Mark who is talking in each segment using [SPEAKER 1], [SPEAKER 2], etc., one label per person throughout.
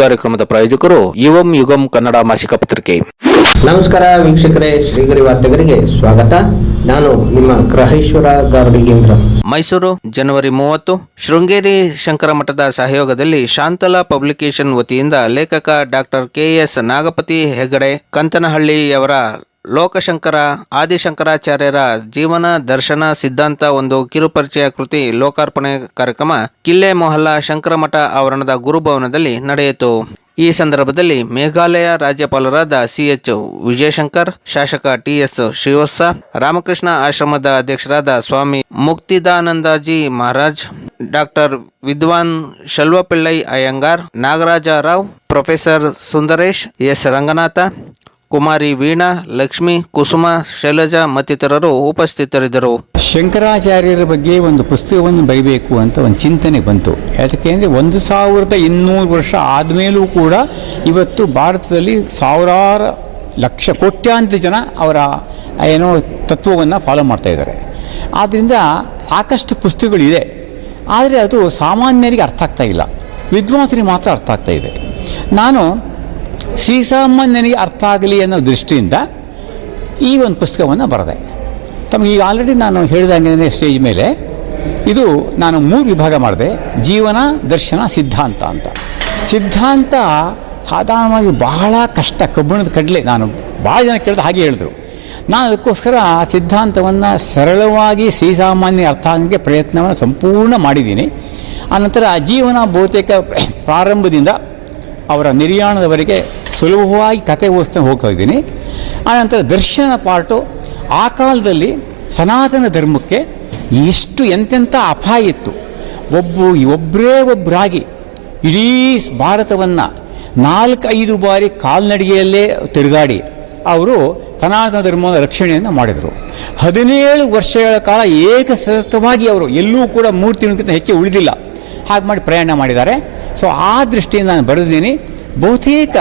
[SPEAKER 1] ಕಾರ್ಯಕ್ರಮದ ಪ್ರಾಯೋಜಕರು ಯುವಂ ಯುಗಂ ಕನ್ನಡ ಮಾಸಿಕ ಪತ್ರಿಕೆ.
[SPEAKER 2] ನಮಸ್ಕಾರ ವೀಕ್ಷಕರೇ ಶ್ರೀಗರಿ ವಾರ್ತೆಗರಿಗೆ ಸ್ವಾಗತ. ನಾನು ನಿಮ್ಮ ಗ್ರಹೇಶ್ವರ ಗಾರ್ಡಿಗೇಂದ್ರ.
[SPEAKER 1] ಮೈಸೂರು ಜನವರಿ ಮೂವತ್ತು ಶೃಂಗೇರಿ ಶಂಕರ ಮಠದ ಸಹಯೋಗದಲ್ಲಿ ಶಾಂತಲಾ ಪಬ್ಲಿಕೇಶನ್ ವತಿಯಿಂದ ಲೇಖಕ doctor K S Nagapati Hegde ಕಂತನಹಳ್ಳಿಯವರ ಲೋಕಶಂಕರ, ಆದಿಶಂಕರಾಚಾರ್ಯರ ಜೀವನ, ದರ್ಶನ, ಸಿದ್ಧಾಂತ ಒಂದು ಕಿರುಪರಿಚಯ ಕೃತಿ ಲೋಕಾರ್ಪಣೆ ಕಾರ್ಯಕ್ರಮ ಕಿಲ್ಲೆ ಮೊಹಲ್ಲಾ ಶಂಕರಮಠ ಆವರಣದ ಗುರುಭವನದಲ್ಲಿ ನಡೆಯಿತು. ಈ ಸಂದರ್ಭದಲ್ಲಿ ಮೇಘಾಲಯ ರಾಜ್ಯಪಾಲರಾದ ಸಿಎಚ್ ವಿಜಯಶಂಕರ್, ಶಾಸಕ ಟಿಎಸ್ ಶ್ರೀವತ್ಸ, ರಾಮಕೃಷ್ಣ ಆಶ್ರಮದ ಅಧ್ಯಕ್ಷರಾದ ಸ್ವಾಮಿ Muktidanandaji Maharaj, doctor Vidwan Shalvapillai Iyengar, Nagaraja Rao, professor Sundaresh S Ranganatha ಕುಮಾರಿ ವೀಣಾ, ಲಕ್ಷ್ಮಿ, ಕುಸುಮ, ಶೈಲಜಾ ಮತ್ತಿತರರು ಉಪಸ್ಥಿತರಿದ್ದರು.
[SPEAKER 3] ಶಂಕರಾಚಾರ್ಯರ ಬಗ್ಗೆ ಒಂದು ಪುಸ್ತಕವನ್ನು ಬರೀಬೇಕು ಅಂತ ಒಂದು ಚಿಂತನೆ ಬಂತು. ಯಾಕೆ ಅಂದರೆ ಒಂದು ಸಾವಿರದ ಇನ್ನೂರು ವರ್ಷ ಆದಮೇಲೂ ಕೂಡ ಇವತ್ತು ಭಾರತದಲ್ಲಿ ಸಾವಿರಾರು ಲಕ್ಷ ಕೋಟ್ಯಾಂತರ ಜನ ಅವರ, ಏನೋ ತತ್ವವನ್ನು ಫಾಲೋ ಮಾಡ್ತಾ ಇದ್ದಾರೆ. ಆದ್ದರಿಂದ ಸಾಕಷ್ಟು ಪುಸ್ತಕಗಳಿದೆ. ಆದರೆ ಅದು ಸಾಮಾನ್ಯರಿಗೆ ಅರ್ಥ ಆಗ್ತಾ ಇಲ್ಲ. ವಿದ್ವಾಂಸರಿಗೆ ಮಾತ್ರ ಅರ್ಥ ಆಗ್ತಾ ಇದೆ. ನಾನು ಶ್ರೀಸಾಮಾನ್ಯನಿಗೆ ಅರ್ಥ ಆಗಲಿ ಅನ್ನೋ ದೃಷ್ಟಿಯಿಂದ ಈ ಒಂದು ಪುಸ್ತಕವನ್ನು ಬರೆದೆ. ತಮಗೆ ಈಗ ಆಲ್ರೆಡಿ ನಾನು ಹೇಳಿದಂಗೆ ಸ್ಟೇಜ್ ಮೇಲೆ, ಇದು ನಾನು ಮೂರು ವಿಭಾಗ ಮಾಡಿದೆ. ಜೀವನ, ದರ್ಶನ, ಸಿದ್ಧಾಂತ ಅಂತ. ಸಿದ್ಧಾಂತ ಸಾಧಾರಣವಾಗಿ ಬಹಳ ಕಷ್ಟ, ಕಬ್ಬಿಣದ ಕಡಲೆ. ನಾನು ಭಾಳ ಜನ ಕೇಳಿದ ಹಾಗೆ ಹೇಳಿದ್ರು. ನಾನು ಅದಕ್ಕೋಸ್ಕರ ಆ ಸಿದ್ಧಾಂತವನ್ನು ಸರಳವಾಗಿ ಶ್ರೀಸಾಮಾನ್ಯ ಅರ್ಥ ಆಗಂಗೆ ಪ್ರಯತ್ನವನ್ನು ಸಂಪೂರ್ಣ ಮಾಡಿದ್ದೀನಿ. ಆನಂತರ ಜೀವನ ಬಹುತೇಕ ಪ್ರಾರಂಭದಿಂದ ಅವರ ನಿರ್ಯಾಣದವರೆಗೆ ಸುಲಭವಾಗಿ ಕತೆ ಓದಿಸ್ತಾ ಹೋಗ್ತಾ ಇದ್ದೀನಿ. ಆನಂತರ ದರ್ಶನ ಪಾರ್ಟು, ಆ ಕಾಲದಲ್ಲಿ ಸನಾತನ ಧರ್ಮಕ್ಕೆ ಎಷ್ಟು ಎಂತೆಂಥ ಅಪಾಯ ಇತ್ತು. ಒಬ್ಬ ಒಬ್ಬರೇ ಒಬ್ಬರಾಗಿ ಇಡೀ ಭಾರತವನ್ನು ನಾಲ್ಕೈದು ಬಾರಿ ಕಾಲ್ನಡಿಗೆಯಲ್ಲೇ ತಿರುಗಾಡಿ ಅವರು ಸನಾತನ ಧರ್ಮದ ರಕ್ಷಣೆಯನ್ನು ಮಾಡಿದರು. ಹದಿನೇಳು ವರ್ಷಗಳ ಕಾಲ ಏಕಸತವಾಗಿ ಅವರು ಎಲ್ಲೂ ಕೂಡ ಮೂರು ತಿಂಗಳಿಗಿಂತ ಹೆಚ್ಚು ಉಳಿದಿಲ್ಲ. ಹಾಗೆ ಮಾಡಿ ಪ್ರಯಾಣ ಮಾಡಿದ್ದಾರೆ. ಸೊ ಆ ದೃಷ್ಟಿಯಿಂದ ನಾನು ಬರೆದಿದ್ದೀನಿ ಬಹುತೇಕ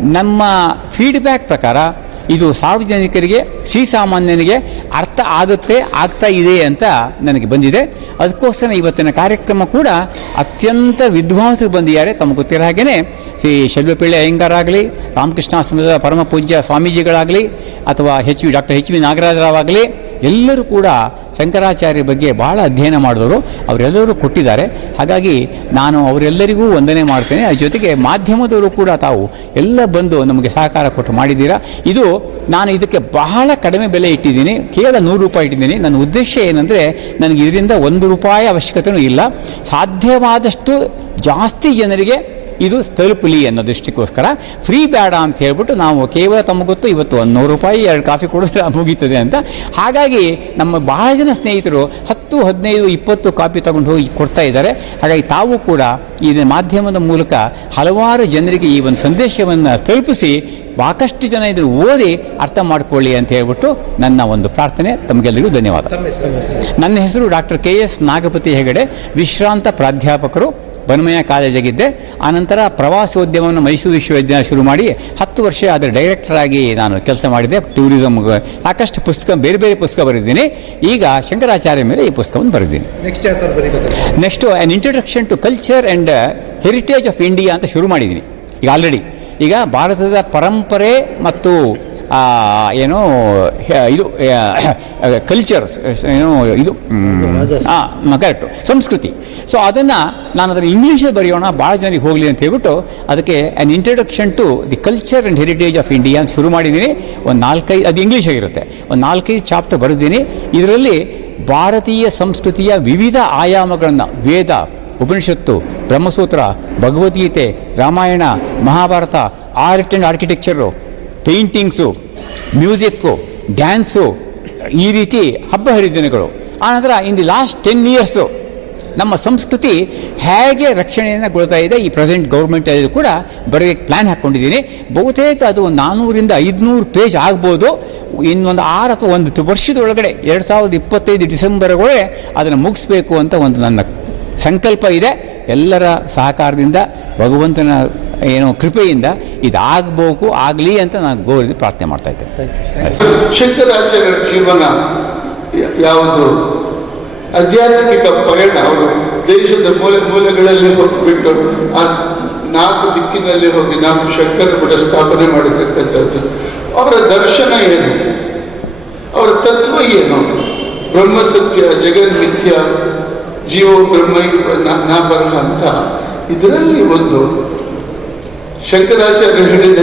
[SPEAKER 3] ನಮ್ಮ ಫೀಡ್ಬ್ಯಾಕ್ ಪ್ರಕಾರ ಇದು ಸಾರ್ವಜನಿಕರಿಗೆ ಶ್ರೀಸಾಮಾನ್ಯನಿಗೆ ಅರ್ಥ ಆಗುತ್ತೆ, ಆಗ್ತಾ ಇದೆ ಅಂತ ನನಗೆ ಬಂದಿದೆ. ಅದಕ್ಕೋಸ್ಕರ ಇವತ್ತಿನ ಕಾರ್ಯಕ್ರಮ ಕೂಡ ಅತ್ಯಂತ ವಿದ್ವಾಂಸರು ಬಂದಿದ್ದಾರೆ. ತಮಗೆ ಗೊತ್ತಿರೋ ಹಾಗೆಯೇ ಶ್ರೀ ಶಲ್ವಪಿಳ್ಳಿ ಅಯ್ಯಂಗಾರಾಗಲಿ ರಾಮಕೃಷ್ಣಾಶ್ರಮದ ಪರಮ ಪೂಜ್ಯ ಸ್ವಾಮೀಜಿಗಳಾಗಲಿ, ಅಥವಾ H V doctor H V Nagarajarao ಆಗಲಿ ಎಲ್ಲರೂ ಕೂಡ ಶಂಕರಾಚಾರ್ಯ ಬಗ್ಗೆ ಬಹಳ ಅಧ್ಯಯನ ಮಾಡಿದವರು. ಅವರೆಲ್ಲರೂ ಕೊಟ್ಟಿದ್ದಾರೆ. ಹಾಗಾಗಿ ನಾನು ಅವರೆಲ್ಲರಿಗೂ ವಂದನೆ ಮಾಡ್ತೇನೆ. ಅದ್ರ ಜೊತೆಗೆ ಮಾಧ್ಯಮದವರು ಕೂಡ ತಾವು ಎಲ್ಲ ಬಂದು ನಮಗೆ ಸಹಕಾರ ಕೊಟ್ಟು ಮಾಡಿದ್ದೀರಾ. ಇದು ನಾನು ಇದಕ್ಕೆ ಬಹಳ ಕಡಿಮೆ ಬೆಲೆ ಇಟ್ಟಿದ್ದೀನಿ, ಕೇವಲ ನೂರು ರೂಪಾಯಿ ಇಟ್ಟಿದ್ದೀನಿ. ನನ್ನ ಉದ್ದೇಶ ಏನಂದರೆ, ನನಗೆ ಇದರಿಂದ ಒಂದು ರೂಪಾಯಿ ಅವಶ್ಯಕತೆಯೂ ಇಲ್ಲ. ಸಾಧ್ಯವಾದಷ್ಟು ಜಾಸ್ತಿ ಜನರಿಗೆ ಇದು ತಲುಪಲಿ ಅನ್ನೋ ದೃಷ್ಟಿಗೋಸ್ಕರ ಫ್ರೀ ಬೇಡ ಅಂತ ಹೇಳ್ಬಿಟ್ಟು ನಾವು ಕೇವಲ ತಮಗೆ ಗೊತ್ತು ಇವತ್ತು ಒಂದು ನೂರು ರೂಪಾಯಿ ಎರಡು ಕಾಫಿ ಕೊಡಿದ್ರೆ ಮುಗೀತದೆ ಅಂತ. ಹಾಗಾಗಿ ನಮ್ಮ ಬಹಳ ಜನ ಸ್ನೇಹಿತರು ಹತ್ತು ಹದಿನೈದು ಇಪ್ಪತ್ತು ಕಾಪಿ ತಗೊಂಡು ಹೋಗಿ ಕೊಡ್ತಾ ಇದ್ದಾರೆ. ಹಾಗಾಗಿ ತಾವು ಕೂಡ ಈ ಮಾಧ್ಯಮದ ಮೂಲಕ ಹಲವಾರು ಜನರಿಗೆ ಈ ಒಂದು ಸಂದೇಶವನ್ನು ತಲುಪಿಸಿ ಸಾಕಷ್ಟು ಜನ ಇದನ್ನು ಓದಿ ಅರ್ಥ ಮಾಡಿಕೊಳ್ಳಿ ಅಂತ ಹೇಳ್ಬಿಟ್ಟು ನನ್ನ ಒಂದು ಪ್ರಾರ್ಥನೆ. ತಮಗೆಲ್ಲರಿಗೂ ಧನ್ಯವಾದ. ನನ್ನ ಹೆಸರು doctor K S Nagapati Hegde ವಿಶ್ರಾಂತ ಪ್ರಾಧ್ಯಾಪಕರು. ಬನ್ಮಯ ಕಾಲೇಜಾಗಿದ್ದೆ. ಆನಂತರ ಪ್ರವಾಸೋದ್ಯಮವನ್ನು ಮೈಸೂರು ವಿಶ್ವವಿದ್ಯಾಲಯ ಶುರು ಮಾಡಿ ಹತ್ತು ವರ್ಷ ಅದರ ಡೈರೆಕ್ಟರ್ ಆಗಿ ನಾನು ಕೆಲಸ ಮಾಡಿದೆ ಟೂರಿಸಮ್ ಸಾಕಷ್ಟು ಪುಸ್ತಕ ಬೇರೆ ಬೇರೆ ಪುಸ್ತಕ ಬರೆದಿದ್ದೀನಿ. ಈಗ ಶಂಕರಾಚಾರ್ಯ ಮೇಲೆ ಈ ಪುಸ್ತಕವನ್ನು ಬರೆದಿದ್ದೀನಿ. Next an introduction to culture and heritage of India ಅಂತ ಶುರು ಮಾಡಿದ್ದೀನಿ. ಈಗ ಆಲ್ರೆಡಿ ಈಗ ಭಾರತದ ಪರಂಪರೆ ಮತ್ತು ಏನು ಇದು ಕಲ್ಚರ್ ಏನು, ಇದು ಹಾಂ ಕರೆಕ್ಟು ಸಂಸ್ಕೃತಿ. ಸೊ ಅದನ್ನು ನಾನು ಅದನ್ನು ಇಂಗ್ಲೀಷಲ್ಲಿ ಬರೆಯೋಣ, ಭಾಳ ಜನರಿಗೆ ಹೋಗಲಿ ಅಂತ ಹೇಳ್ಬಿಟ್ಟು, ಅದಕ್ಕೆ an introduction to the culture and heritage of India ಅಂತ ಶುರು ಮಾಡಿದ್ದೀನಿ. ಒಂದು ನಾಲ್ಕೈದು, ಅದು ಇಂಗ್ಲೀಷಾಗಿರುತ್ತೆ ಒಂದು ನಾಲ್ಕೈದು ಚಾಪ್ಟರ್ ಬರೆದಿದ್ದೀನಿ. ಇದರಲ್ಲಿ ಭಾರತೀಯ ಸಂಸ್ಕೃತಿಯ ವಿವಿಧ ಆಯಾಮಗಳನ್ನು Veda, Upanishad, Brahmasutra, Bhagavadgita, Ramayana, Mahabharata art and architecture paintings music, dance, ಈ ರೀತಿ ಹಬ್ಬ ಹರಿದಿನಗಳು. ಆನಂತರ in the last ten years ನಮ್ಮ ಸಂಸ್ಕೃತಿ ಹೇಗೆ ರಕ್ಷಣೆಯನ್ನು ಗೊಳ್ತಾ ಇದೆ, ಈ ಪ್ರೆಸೆಂಟ್ ಗೌರ್ಮೆಂಟ್ ಅಲ್ಲಿ ಕೂಡ ಬರೆಯೋಕ್ಕೆ ಪ್ಲ್ಯಾನ್ ಹಾಕ್ಕೊಂಡಿದ್ದೀನಿ ಬಹುತೇಕ ಅದು ಒಂದು ನಾನ್ನೂರಿಂದ ಐದುನೂರು ಪೇಜ್ ಆಗ್ಬೋದು. ಇನ್ನೊಂದು ಆರು ಅಥವಾ ಒಂದು ವರ್ಷದೊಳಗಡೆ, ಎರಡು ಸಾವಿರದ ಇಪ್ಪತ್ತೈದು ಡಿಸೆಂಬರ್ ಅದನ್ನು ಮುಗಿಸ್ಬೇಕು ಅಂತ ಒಂದು ನನ್ನ ಸಂಕಲ್ಪ ಇದೆ. ಎಲ್ಲರ ಸಹಕಾರದಿಂದ ಭಗವಂತನ ಏನೋ ಕೃಪೆಯಿಂದ ಇದಾಗಬೇಕು ಆಗಲಿ ಅಂತ ನಾನು ಗೌರವ ಪ್ರಾರ್ಥನೆ ಮಾಡ್ತಾ ಇದ್ದೆ
[SPEAKER 4] ಶಂಕರಾಚಾರ್ಯರ ಜೀವನ ಯಾವುದು? ಆಧ್ಯಾತ್ಮಿಕ ಪಯಣ ಅವರು ದೇಶದ ಮೂಲೆ ಮೂಲೆಗಳಲ್ಲಿ ಹೋಗಿಬಿಟ್ಟು ಆ ನಾಲ್ಕು ದಿಕ್ಕಿನಲ್ಲಿ ಹೋಗಿ ನಾಲ್ಕು ಶಂಕರ ಕೂಡ ಸ್ಥಾಪನೆ ಮಾಡತಕ್ಕಂಥದ್ದು. ಅವರ ದರ್ಶನ ಏನು? ಅವರ ತತ್ವ ಏನು? ಬ್ರಹ್ಮಸತ್ಯ ಜಗನ್ಮಿಥ್ಯ ಜೀವ ಬ್ರಹ್ಮ ನಾ ಬರಹ ಅಂತ. ಇದರಲ್ಲಿ ಒಂದು ಶಂಕರಾಚಾರ್ಯ ಹೇಳಿದ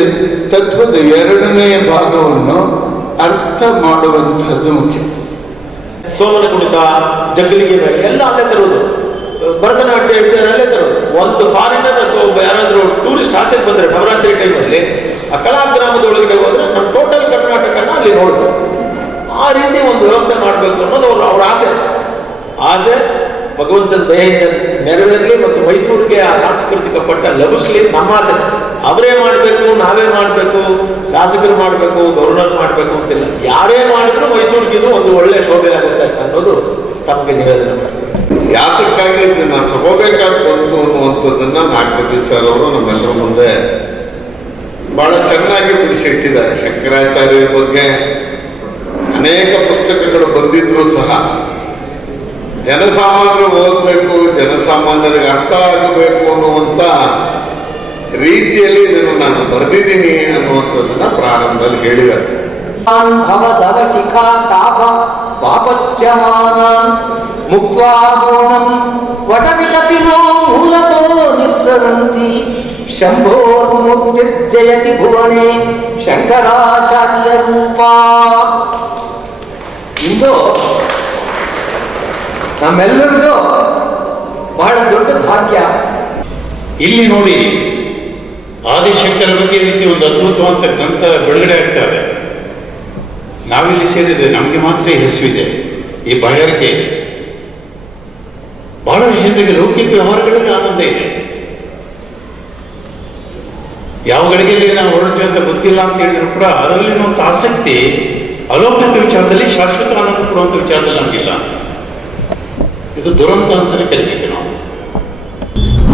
[SPEAKER 4] ತತ್ವದ ಎರಡನೆಯ ಭಾಗವನ್ನು ಅರ್ಥ ಮಾಡುವಂತಹದ್ದು ಮುಖ್ಯ.
[SPEAKER 5] ಸೋಮನ ಕುಣಿತ ಜಗ್ಗಲಿಗೆ ಎಲ್ಲ ಅಲ್ಲೇ ತರುವುದು ಭರತನಾಟ್ಯ ಇರ್ತದೆ ಅಲ್ಲೇ ತರೋದು. ಒಂದು ಫಾರಿನರ್ ಅಥವಾ ಒಬ್ಬ ಯಾರಾದ್ರೂ ಟೂರಿಸ್ಟ್ ಆಚೆಗೆ ಬಂದ್ರೆ ನವರಾತ್ರಿ ಟೈಮಲ್ಲಿ ಆ ಕಲಾಗ್ರಾಮದ ಒಳಗಡೆ ಹೋದ್ರೆ ನಮ್ಮ ಟೋಟಲ್ ಕರ್ನಾಟಕನ ಅಲ್ಲಿ ನೋಡ್ಬೋದು ಆ ರೀತಿ ಒಂದು ವ್ಯವಸ್ಥೆ ಮಾಡಬೇಕು ಅನ್ನೋದು ಅವ್ರ ಅವರ ಆಸೆ. ಆಸೆ ಭಗವಂತನ ದಯೆಯಿಂದ ಮೈಸೂರಿಗೆ ಆ ಸಾಂಸ್ಕೃತಿಕ ಪಟ್ಟ ಲಭಿಸ್ಲಿ, ನಮ್ಮ ಆಸೆ. ಅವರೇ ಮಾಡಬೇಕು, ನಾವೇ ಮಾಡಬೇಕು, ಶಾಸಕರು ಮಾಡಬೇಕು ಗವರ್ನರ್ ಮಾಡಬೇಕು ಅಂತಿಲ್ಲ. ಯಾರೇ ಮಾಡಿದ್ರು ಮೈಸೂರಿಗೆ ಒಂದು ಒಳ್ಳೆ ಶೋಭೆ ಆಗುತ್ತೆ ಅನ್ನೋದು ತಮಗೆ ನಿವೇದನೆ
[SPEAKER 6] ಯಾತಕ್ಕಾಗಿ ಇದನ್ನ ತಗೋಬೇಕಾದ ಬಂತು ಅನ್ನುವಂಥದ್ದನ್ನ ನಾಗಪತಿ ಸರ್ ಅವರು ನಮ್ಮೆಲ್ಲರ ಮುಂದೆ ಬಹಳ ಚೆನ್ನಾಗಿ ಬಿಡಿಸಿಟ್ಟಿದ್ದಾರೆ. ಶಂಕರಾಚಾರ್ಯರ ಬಗ್ಗೆ ಅನೇಕ ಪುಸ್ತಕಗಳು ಬಂದಿದ್ರು ಸಹ, ಜನಸಾಮಾನ್ಯರು ಓದಬೇಕು ಜನಸಾಮಾನ್ಯರಿಗೆ ಅರ್ಥ ಆಗಬೇಕು ಅನ್ನುವಂಥ ರೀತಿಯಲ್ಲಿ ಇದನ್ನು ನಾನು ಬರೆದಿದ್ದೀನಿ ಅನ್ನುವಂಥದ್ದನ್ನ ಪ್ರಾರಂಭದಲ್ಲಿ ಹೇಳಿದ್ದಾರೆ
[SPEAKER 2] ಭವದವ ಶಿಖಾ ತಾಪ ಪಾಪಚ್ಯಮಾನಾನ್ ಮುಕ್ತ್ವಾ ಮೌನಂ ವಟವಿಟಪಿನೋ ಮೂಲತೋ ನಿಸ್ಸರಂತಿ ಶಂಭೋರ್ಮುಕ್ತಿರ್ಜಯತಿ ಭುವನೆ ಶಂಕರಾಚಾರ್ಯ ರೂಪ ಇಂದು ನಮ್ಮೆಲ್ಲರಿಗೂ ಬಹಳ ದೊಡ್ಡ ಭಾಗ್ಯ.
[SPEAKER 7] ಇಲ್ಲಿ ನೋಡಿ, ಆದಿಶಂಕರ ಬಗ್ಗೆ ರೀತಿ ಒಂದು ಅದ್ಭುತವಂತ ಗ್ರಂಥ ಬಿಡುಗಡೆ ಆಗ್ತವೆ ಇದೆ. ನಾವಿಲ್ಲಿ ಸೇರಿದ್ರೆ ನಮಗೆ ಮಾತ್ರ ಹೆಸರು ಹೆಸರಿದೆ. ಈ ಬಾಯಾರಿಕೆ. ಇದೆ ಬಹಳ ವಿಷಯದಲ್ಲಿ ಲೌಕಿಕ ವ್ಯವಹಾರಗಳಲ್ಲಿ ಆನಂದ ಇದೆ. ಯಾವ ಗಳಿಗೆಯಲ್ಲಿ ನಾವು ಹೊರಡ್ತೀವಿ ಅಂತ ಗೊತ್ತಿಲ್ಲ ಅಂತ ಹೇಳಿದ್ರು ಕೂಡ ಅದರಲ್ಲಿ ಒಂದು ಆಸಕ್ತಿ ಅಲೌಕಿಕ ವಿಚಾರದಲ್ಲಿ ಶಾಶ್ವತ ಆನಂದ ಕೊಡುವಂಥ ವಿಚಾರದಲ್ಲಿ ನಮಗಿಲ್ಲ. ಇದು ದುರಂತ ಅಂತಲೇ ಕರಿಬೇಕು